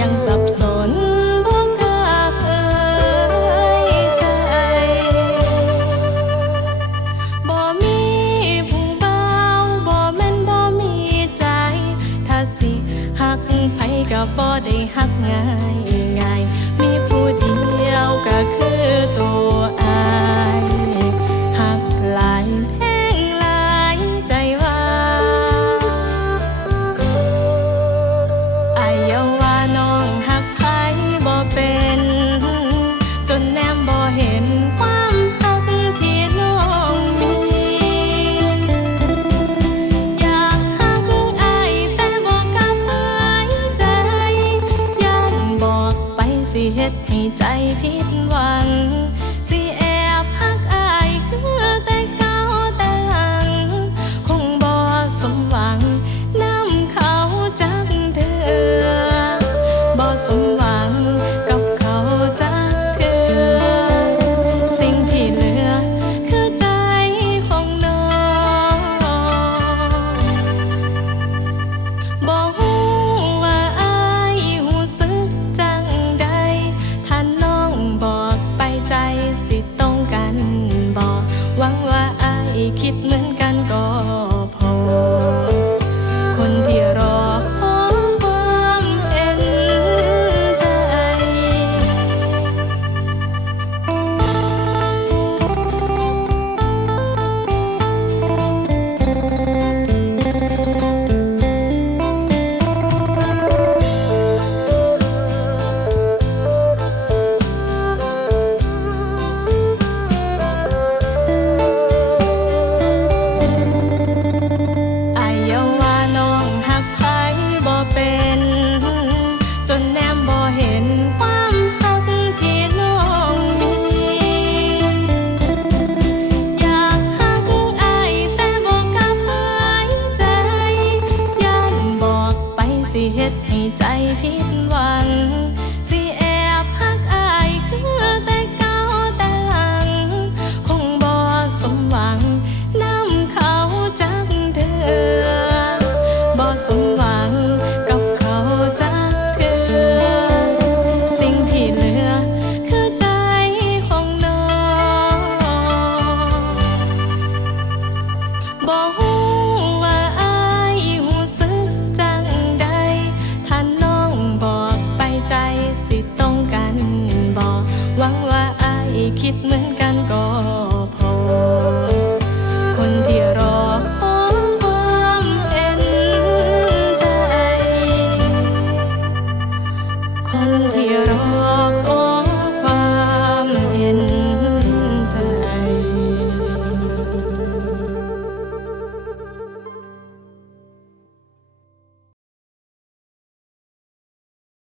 ยังสับสนบ่กล้าเคยใจบ่มีผู้เบาบ่แม่นบ่มีใจ ถ้าสิหักไผก็บ่ได้หักง่ายง่ายมีผู้เดียวก็คือตัว repeat ใจผิดหวัง fear of all.